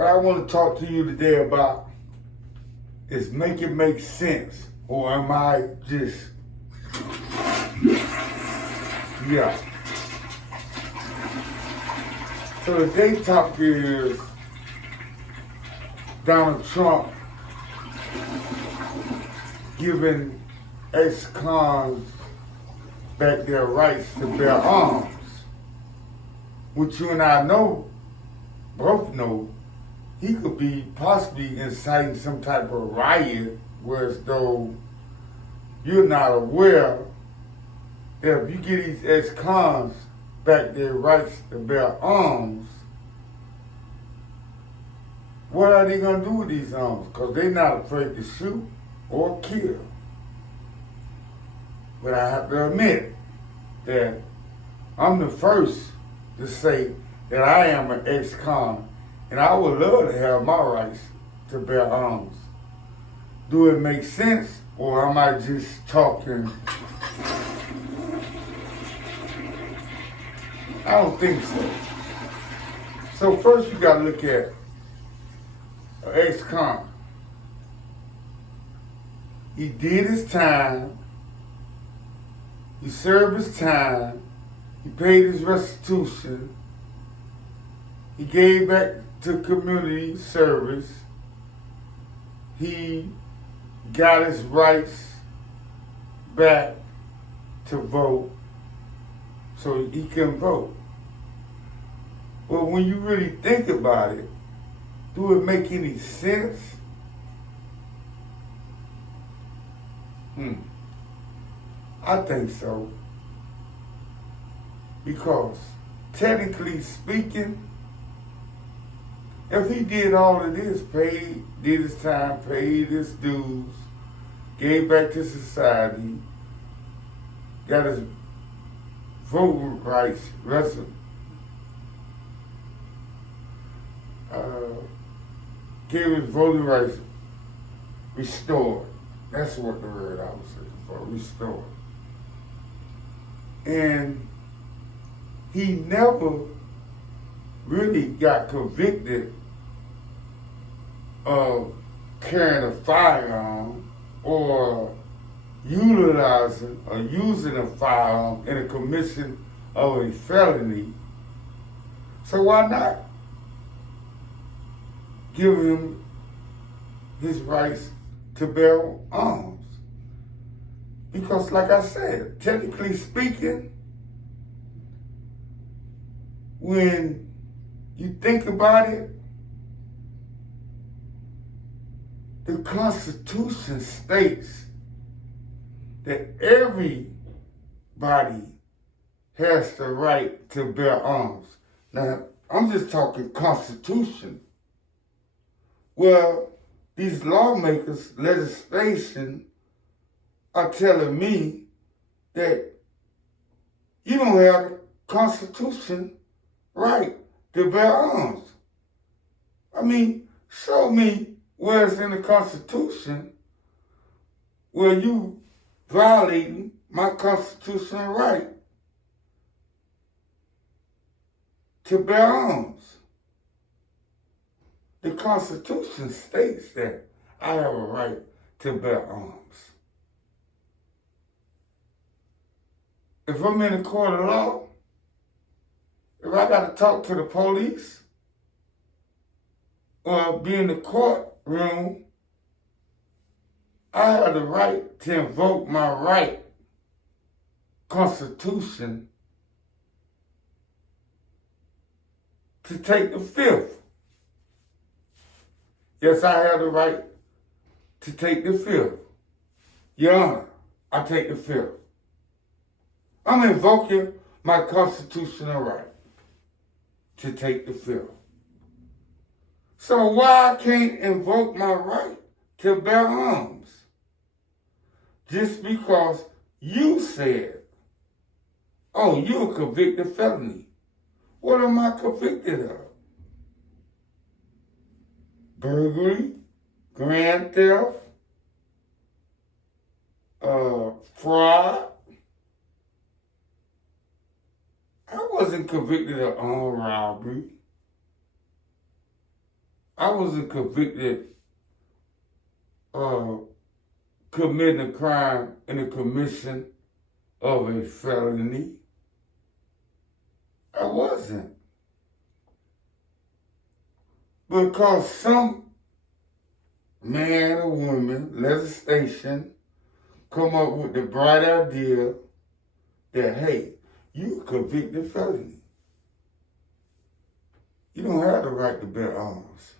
What I want to talk to you today about is make it make sense, or am I just, yeah. So today's topic is Donald Trump giving ex-cons back their rights to bear arms, which you and I both know, he could be possibly inciting some type of riot, whereas though you're not aware that if you give these ex-cons back their rights to bear arms, what are they going to do with these arms? Because they're not afraid to shoot or kill. But I have to admit that I'm the first to say that I am an ex-con, and I would love to have my rights to bear arms. Do it make sense, or am I just talking? I don't think so. So first you gotta look at an ex-con. He did his time, he served his time, he paid his restitution, he gave back to community service, he got his rights back to vote so he can vote. Well, when you really think about it, do it make any sense? I think so. Because technically speaking, if he did all of this, did his time, paid his dues, gave back to society, got his voting rights, gave his voting rights restored. That's what the word I was looking for, restored. And he never really got convicted of carrying a firearm or utilizing or using a firearm in a commission of a felony. So why not give him his rights to bear arms? Because like I said, technically speaking, when you think about it, the Constitution states that everybody has the right to bear arms. Now, I'm just talking Constitution. Well, these lawmakers, legislation, are telling me that you don't have the Constitution right to bear arms. I mean, show me where it's in the Constitution where you violating my constitutional right to bear arms. The Constitution states that I have a right to bear arms. If I'm in a court of law, if I got to talk to the police or be in the courtroom, I have the right to invoke my right, Constitution, to take the fifth. Yes, I have the right to take the fifth. Your Honor, I take the fifth. I'm invoking my constitutional right to take the fifth. So why I can't invoke my right to bear arms? Just because you said, oh, you're a convicted felony. What am I convicted of? Burglary, grand theft, fraud. I wasn't convicted of armed robbery. I wasn't convicted of committing a crime in the commission of a felony. I wasn't. Because some man or woman, legislation, come up with the bright idea that, hey, you a convicted felony. You don't have the right to bear arms.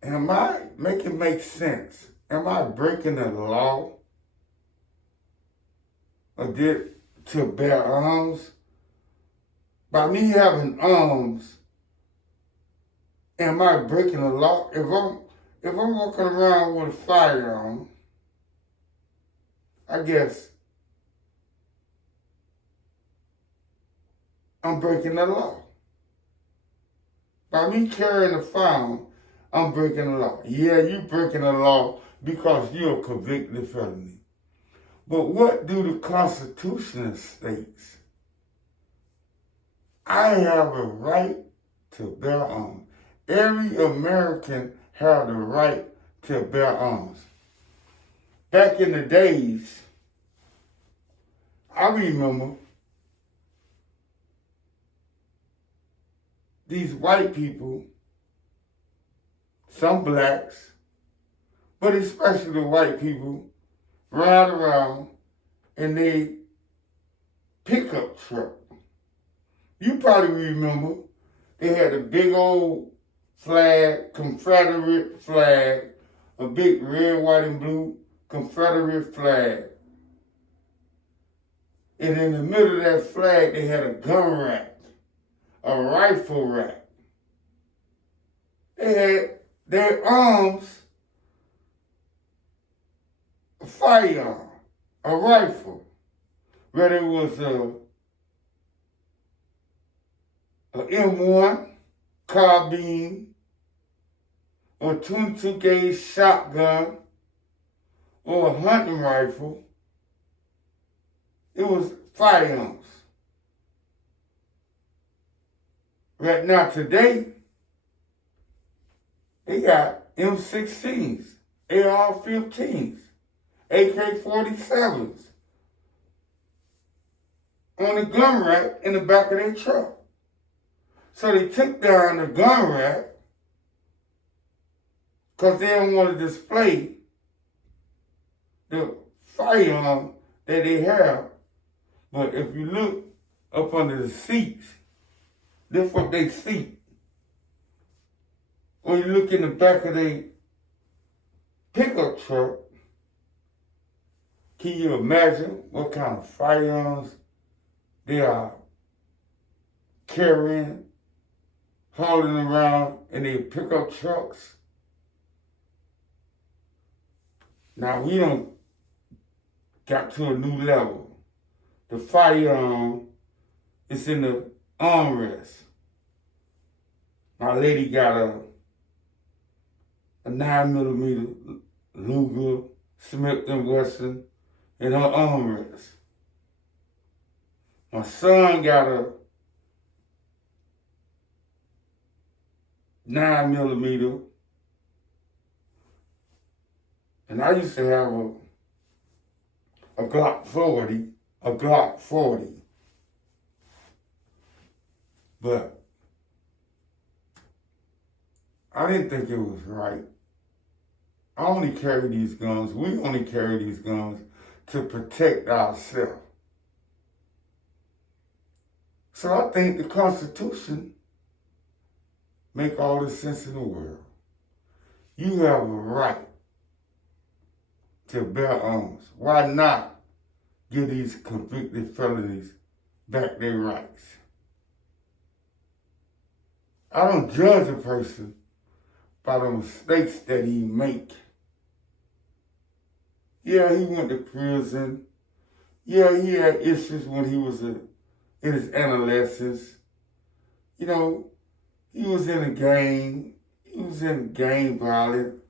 Am I making make sense? Am I breaking the law to bear arms? By me having arms, am I breaking the law? If I'm walking around with a firearm, I guess I'm breaking the law. By me carrying a firearm, I'm breaking the law. Yeah, you breaking the law because you're a convicted felony. But what do the Constitution states? I have a right to bear arms. Every American has the right to bear arms. Back in the days, I remember these white people, some blacks, but especially the white people, ride around in their pickup truck. You probably remember they had a big old flag, Confederate flag, a big red, white, and blue Confederate flag. And in the middle of that flag, they had a gun rack, a rifle rack. They had their arms, a firearm, a rifle, whether it was a M1 carbine, or 22 gauge shotgun, or a hunting rifle. It was firearms. Right now today, they got M16s, AR-15s, AK-47s on the gun rack in the back of their truck. So they took down the gun rack because they don't want to display the firearm that they have. But if you look up under the seats, that's what they see. Or you look in the back of their pickup truck, can you imagine what kind of firearms they are carrying, hauling around in their pickup trucks? Now we don't got to a new level. The firearm is in the armrest. My lady got a 9mm Luger Smith & Wesson in her armrest. My son got a 9mm, and I used to have a Glock 40, but I didn't think it was right. I only carry these guns, we only carry these guns to protect ourselves. So I think the Constitution make all the sense in the world. You have a right to bear arms. Why not give these convicted felonies back their rights? I don't judge a person by the mistakes that he make. Yeah, he went to prison. Yeah, he had issues when he was in his adolescence. You know, he was in a gang. He was in gang violence.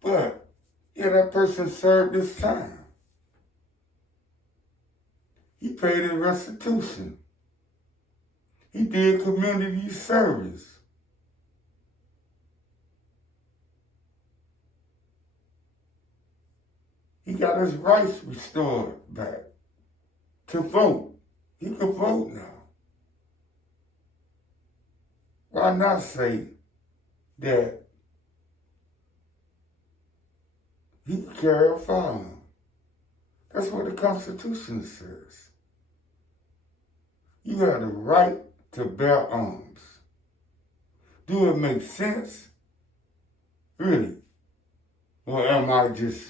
But, yeah, that person served his time. He paid his restitution. He did community service. He got his rights restored back to vote. He can vote now. Why not say that he can carry a firearm? That's what the Constitution says. You have the right to bear arms. Do it make sense? Really? Or am I just...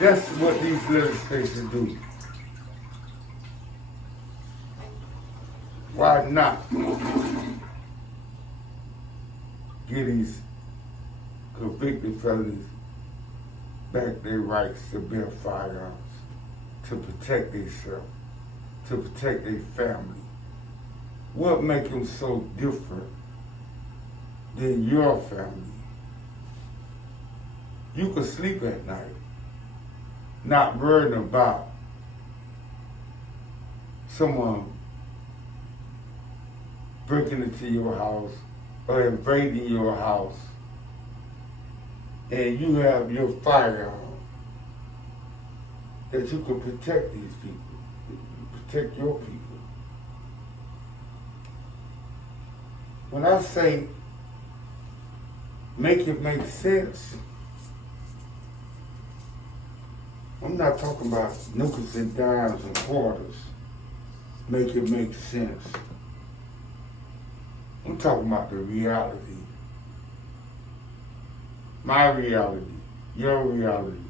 That's what these legislators do. Why not give these convicted felons back their rights to bear firearms, to protect themselves, to protect their family? What makes them so different than your family? You can sleep at night, not worrying about someone breaking into your house or invading your house, and you have your firearm that you can protect these people, protect your people. When I say make it make sense, I'm not talking about nickels and dimes and quarters. Make it make sense. I'm talking about the reality. My reality, your reality,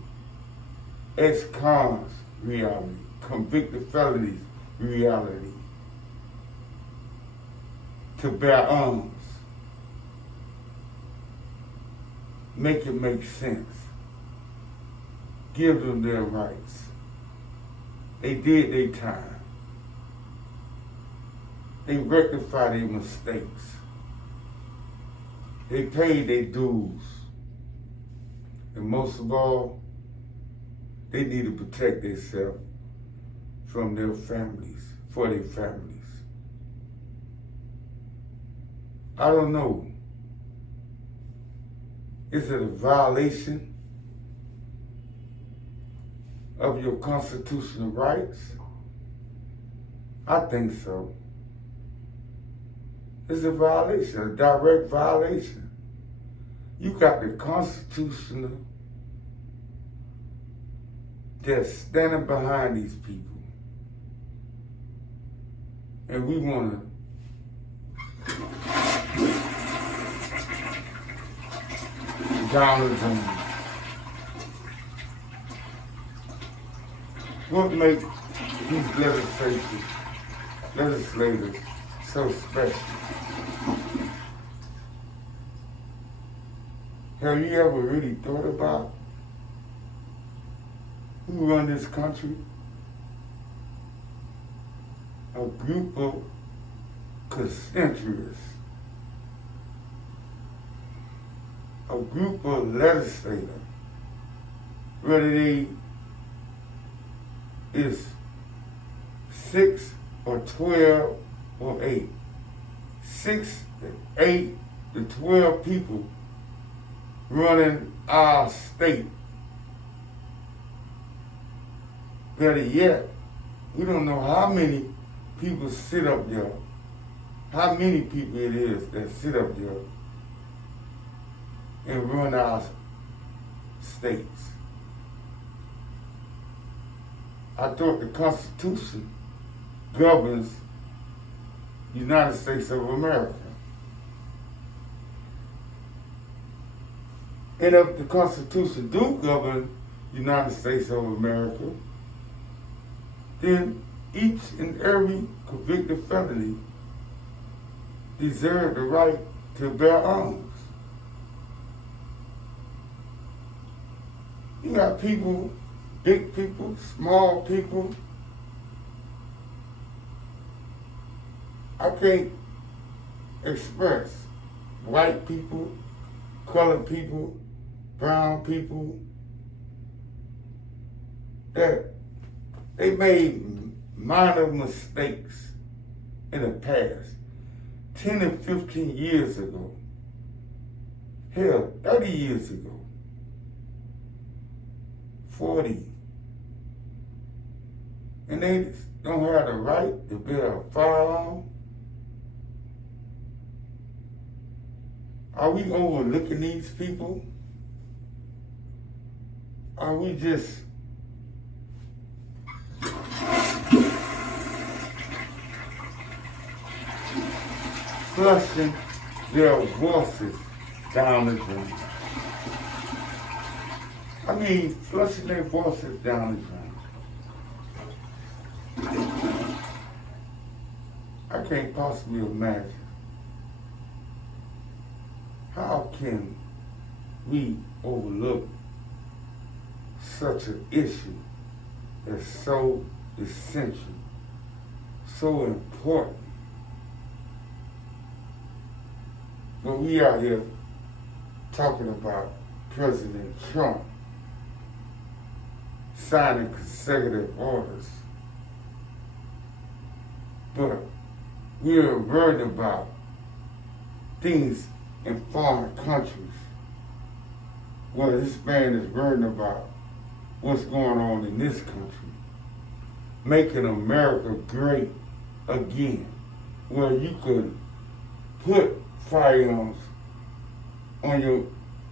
ex-cons reality, convicted felonies reality. To bear arms. Make it make sense. Give them their rights. They did their time. They rectified their mistakes. They paid their dues. And most of all, they need to protect themselves from their families, for their families. I don't know. Is it a violation of your constitutional rights? I think so. It's a violation, a direct violation. You got the constitutional that's standing behind these people. And we want to down them. What makes these legislators so special? Have you ever really thought about who run this country? A group of constituents, a group of legislators, whether they is 6 or 12 or 8. 6 to 8 to 12 people running our state. Better yet, we don't know how many people sit up there, how many people it is that sit up there and run our states. I thought the Constitution governs the United States of America. And if the Constitution do govern the United States of America, then each and every convicted felony deserve the right to bear arms. You got people, big people, small people. I can't express white people, colored people, brown people, that they made minor mistakes in the past, 10 and 15 years ago, hell, 30 years ago, 40, and they don't have the right to bear a firearm? Are we overlooking these people? Are we just flushing their voices down the drain? I mean, flushing their voices down the drain. I can't possibly imagine how can we overlook such an issue that's so essential, so important. But we out here talking about President Trump signing consecutive orders. But we're worried about things in foreign countries. Well, this man is worried about what's going on in this country, making America great again, where you could put firearms in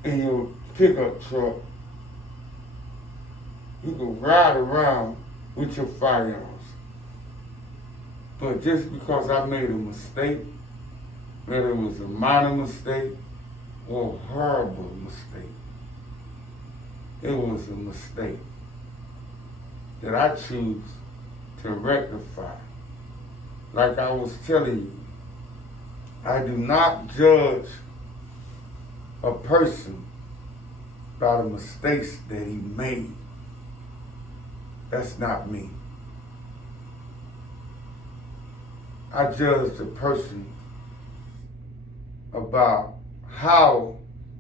your pickup truck. You can ride around with your firearms. But just because I made a mistake, whether it was a minor mistake or a horrible mistake, it was a mistake that I choose to rectify. Like I was telling you, I do not judge a person by the mistakes that he made. That's not me. I judge the person about how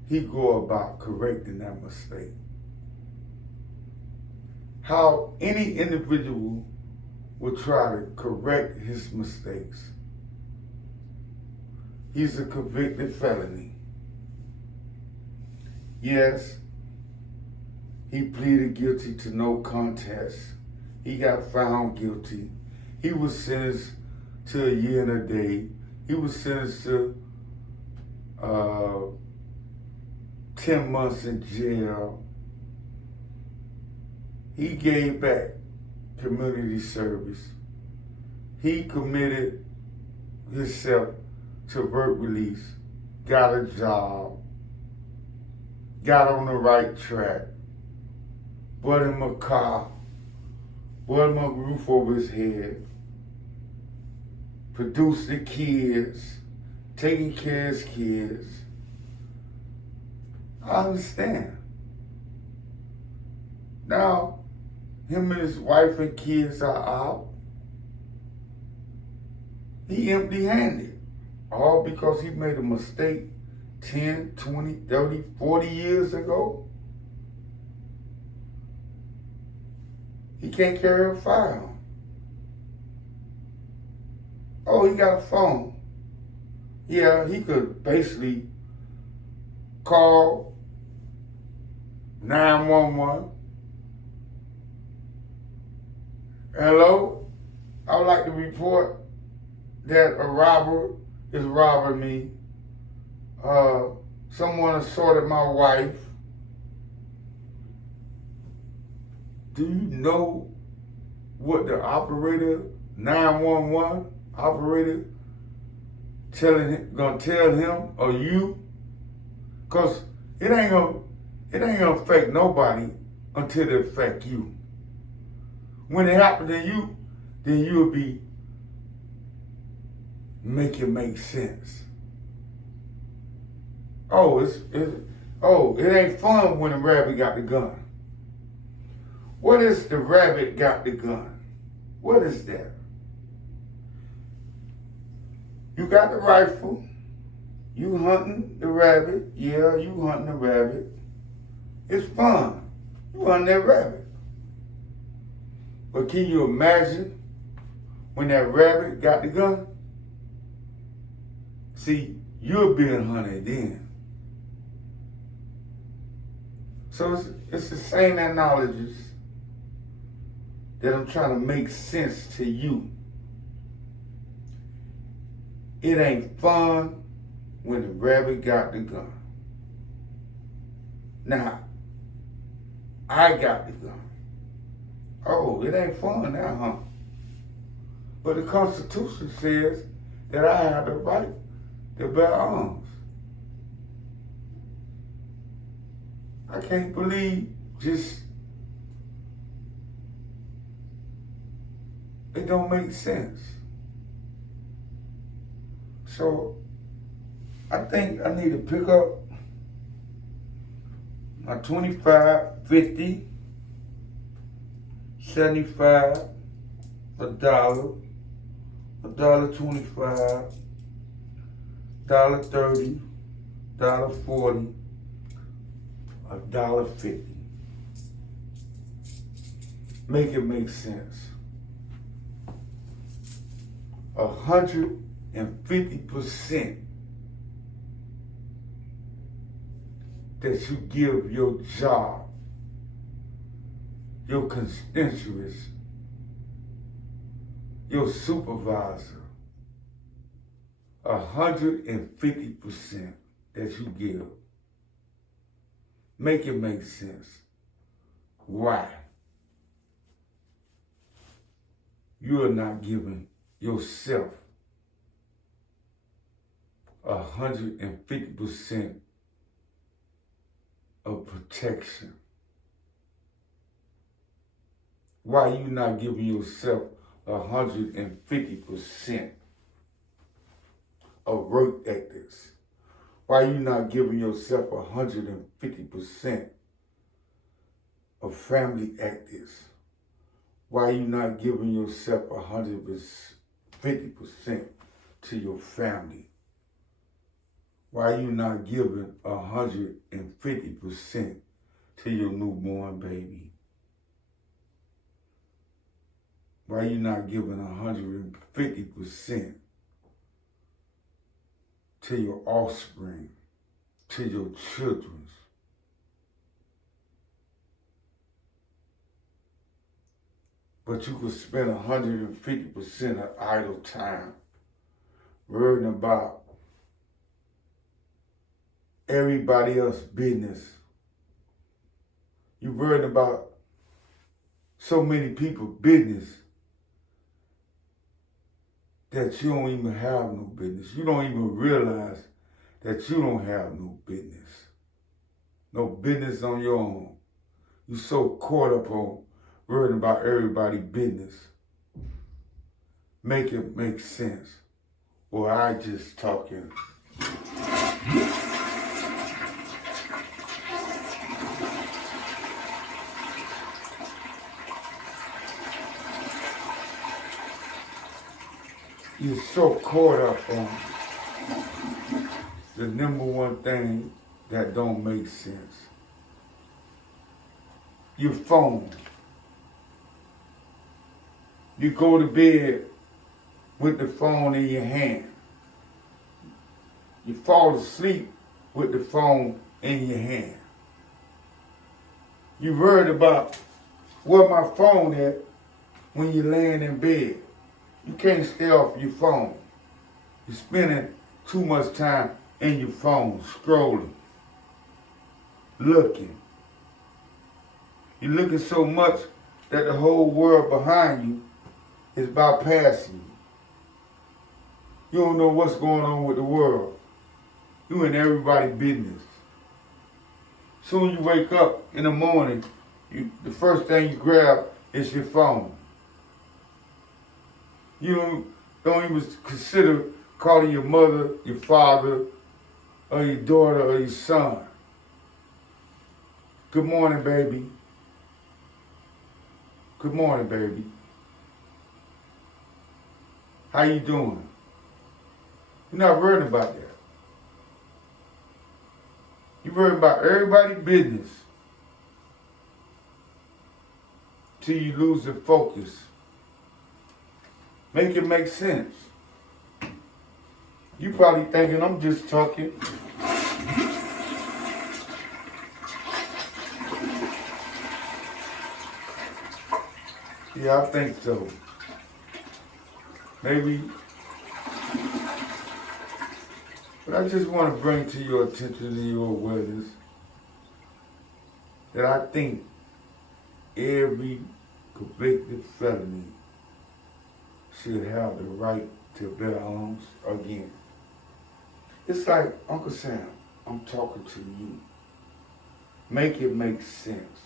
he go about correcting that mistake. How any individual will try to correct his mistakes. He's a convicted felony. Yes, he pleaded guilty to no contest. He got found guilty. He was sentenced to a year and a day. He was sentenced to 10 months in jail. He gave back community service. He committed himself to work release, got a job, got on the right track, bought him a car, bought him a roof over his head, produced the kids, taking care of his kids. I understand. Now, him and his wife and kids are out. He empty-handed, all because he made a mistake 10, 20, 30, 40 years ago. He can't carry a firearm. Oh, he got a phone. Yeah, he could basically call 911. Hello? I would like to report that a robber is robbing me. Someone assaulted my wife. Do you know what the operator, 911 operator, gonna tell him or you? Cause it ain't gonna affect nobody until it affect you. When it happens to you, then you'll be make it make sense. Oh, it ain't fun when the rabbit got the gun. What is the rabbit got the gun? What is that? You got the rifle, You hunting the rabbit, yeah, you hunting the rabbit. It's fun. You hunt that rabbit. But can you imagine when that rabbit got the gun? See, you're being hunted then. So it's the same analogies that I'm trying to make sense to you. It ain't fun when the rabbit got the gun. Now, I got the gun. Oh, it ain't fun now, huh? But the Constitution says that I have the right to bear arms. I can't believe it don't make sense. So I think I need to pick up my 25, 50, 75, $1, $1.25, $1.30, $1.40, $1.50. Make it make sense. 150% that you give your job, your constituents, your supervisor, 150% that you give. Make it make sense. Why? You are not giving yourself 150% of protection. Why you not giving yourself 150% of work ethics? Why you not giving yourself 150% of family ethics? Why you not giving yourself 150% to your family? Why you not giving 150% to your newborn baby? Why you not giving 150% to your offspring, to your children? But you could spend 150% of idle time worrying about everybody else's business. You're worried about so many people's business that you don't even have no business. You don't even realize that you don't have no business. No business on your own. You're so caught up on worrying about everybody's business. Make it make sense. Or I just talking. You're so caught up on the number one thing that don't make sense. Your phone. You go to bed with the phone in your hand. You fall asleep with the phone in your hand. You worried about where my phone at when you're laying in bed. You can't stay off your phone. You're spending too much time in your phone, scrolling, looking. You're looking so much that the whole world behind you is bypassing you. You don't know what's going on with the world. You in everybody's business. Soon you wake up in the morning, the first thing you grab is your phone. You don't even consider calling your mother, your father, or your daughter, or your son. Good morning, baby. Good morning, baby. How you doing? You're not worried about that. You worry about everybody's business till you lose the focus. Make it make sense. You probably thinking I'm just talking. Yeah, I think so. Maybe. But I just want to bring to your attention and your awareness that I think every convicted felony should have the right to bear arms again. It's like, Uncle Sam, I'm talking to you. Make it make sense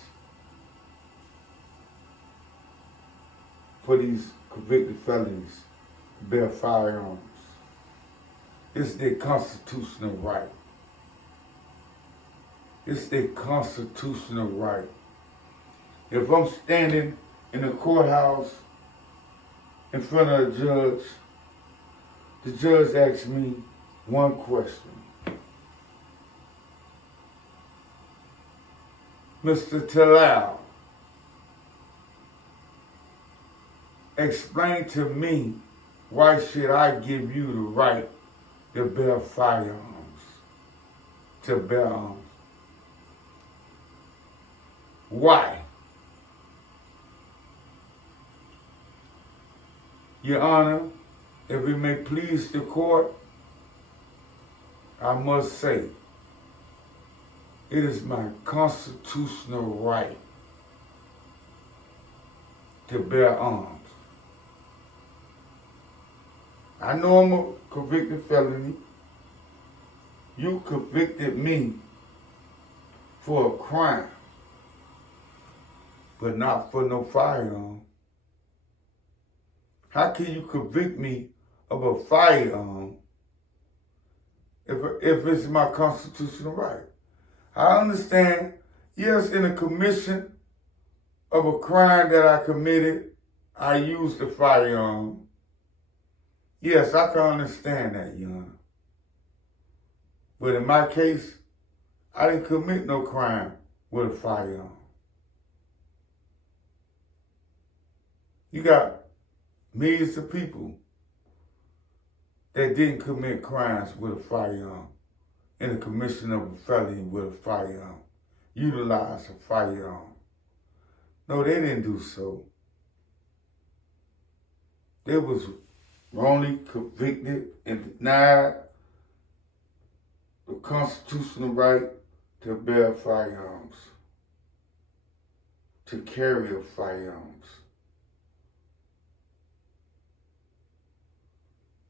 for these convicted felonies to bear firearms. It's their constitutional right. It's their constitutional right. If I'm standing in the courthouse in front of the judge asks me one question. Mr. Talal, explain to me why should I give you the right to bear firearms, to bear arms? Why? Your Honor, if it may please the court, I must say, it is my constitutional right to bear arms. I know I'm a convicted felony. You convicted me for a crime, but not for no firearm. How can you convict me of a firearm if it's my constitutional right? I understand, yes, in the commission of a crime that I committed, I used a firearm. Yes, I can understand that, Your Honor. But in my case, I didn't commit no crime with a firearm. You got millions of people that didn't commit crimes with a firearm in the commission of a felony with a firearm, utilize a firearm. No, they didn't do so. They was wrongly convicted and denied the constitutional right to bear firearms, to carry firearms.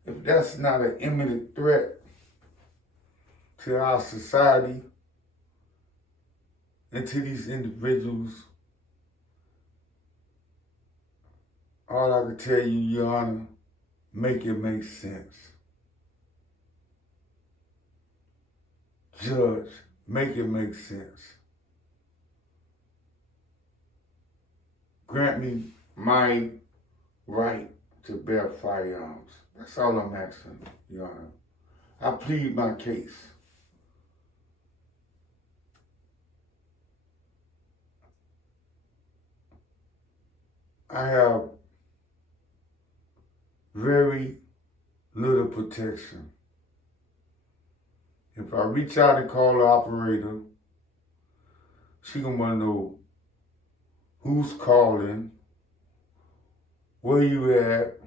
If that's not an imminent threat to our society and to these individuals, all I can tell you, Your Honor, make it make sense. Judge, make it make sense. Grant me my right to bear firearms. That's all I'm asking, Your Honor. I plead my case. I have very little protection. If I reach out and call the operator, she gonna wanna know who's calling, where you at,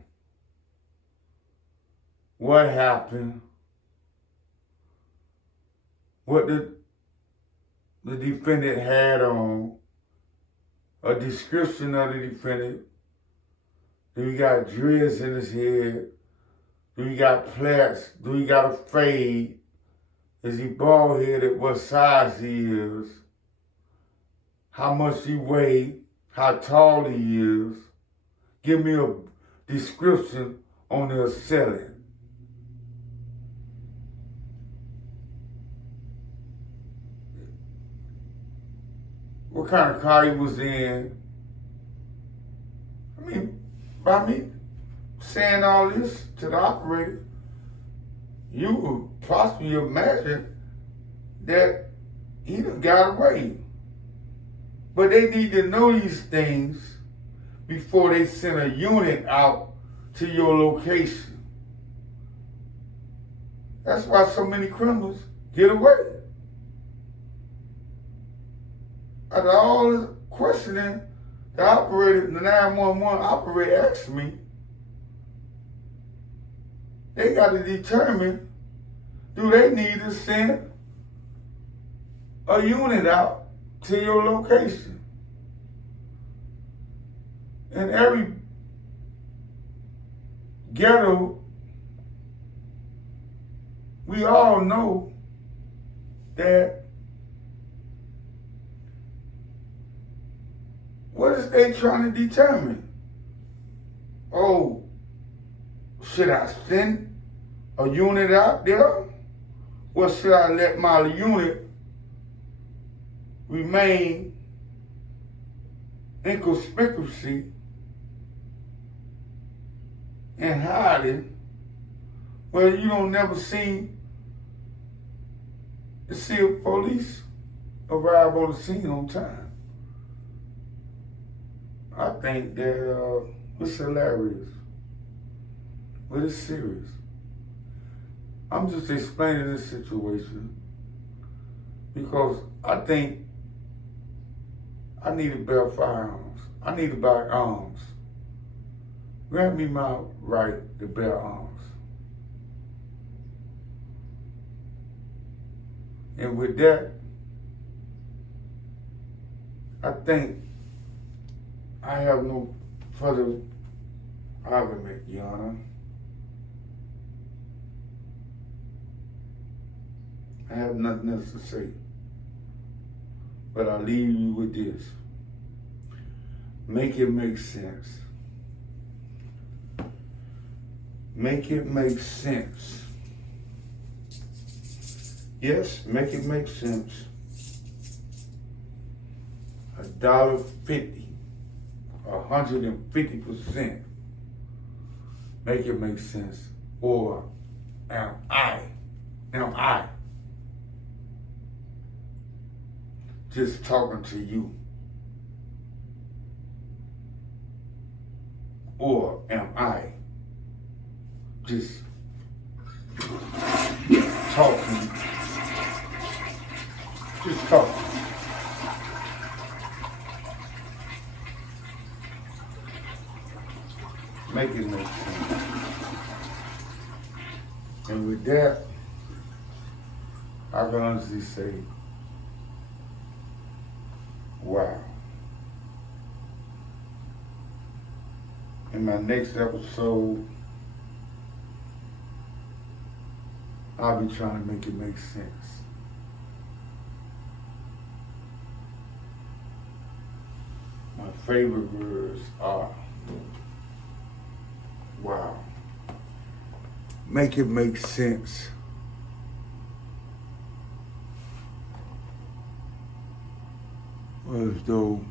what happened, what the defendant had on, a description of the defendant. Do he got dreads in his head? Do he got plaits? Do he got a fade? Is he bald headed? What size he is? How much he weigh? How tall he is? Give me a description on their selling. What kind of car he was in? I mean, by me saying all this to the operator, you would possibly imagine that he done got away. But they need to know these things before they send a unit out to your location. That's why so many criminals get away. After all this questioning, the 911 operator asked me, they got to determine, do they need to send a unit out to your location? And every ghetto, we all know that what is they trying to determine? Oh, should I send a unit out there? Or should I let my unit remain inconspicuous and hiding where you don't never see the police arrive on the scene on time? I think that it's hilarious, but it's serious. I'm just explaining this situation because I think I need to bear firearms. I need to buy arms. Grant me my right to bear arms. And with that, I think I have no further argument, Your Honor. I have nothing else to say. But I leave you with this. Make it make sense. Make it make sense. Yes, make it make sense. $1.50, 150%. Make it make sense. Or am I just talking to you? Or am I just talking? Just talking. Make it make sense. And with that, I can honestly say, wow. In my next episode, I'll be trying to make it make sense. My favorite words are, wow. Make it make sense. Well, as though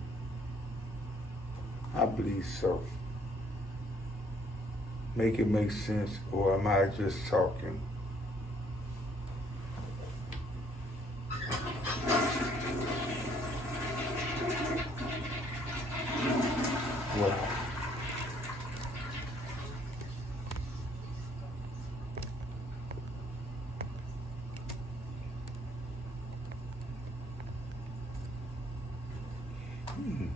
I believe so. Make it make sense, or am I just talking? Wow. Hmm.